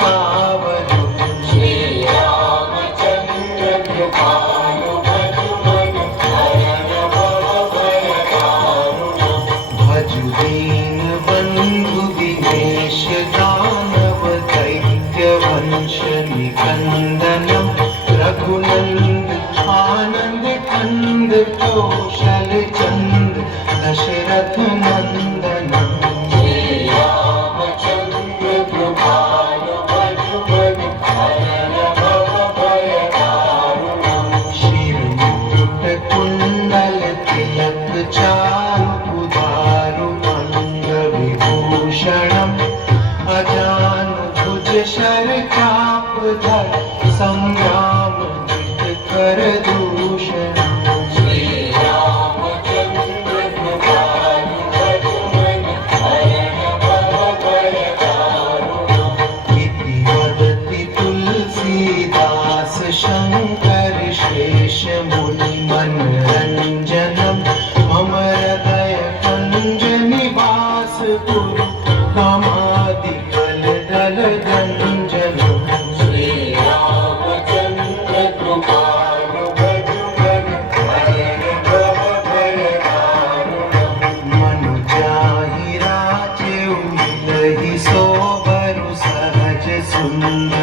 Paulo Shri Ramchandra कृपालु भजु मन हरण भव भय दारुण भजु दीन बंधु दिनेश दानव दैत्य वंश निकंदनम रघुनंद आनंद कंद कौशल चंद दशरथ नंदनम श्री रामचंद्र कृपालु भजु मन हरण भव भय दारुणम शिरमुकुट कुंडल तिलक चारु उदारु अंग विभूषणम अजानुभुज शर चाप धर संग्राम जित कर दूषणम श्री रामचंद्र कृपालु भजु मन हरण भव भय दारुणम इति वदति तुलसीदास शंकर शेष मुनि मनरंजनम मम हृदय कंज निवास कुरु कामादि कल दल गंजनम श्री रामचंद्र कृपालु भजु मन हरण भव भय दारुणम मनु जाहि राजेउ मिलहि सोबरु सहज सुंदर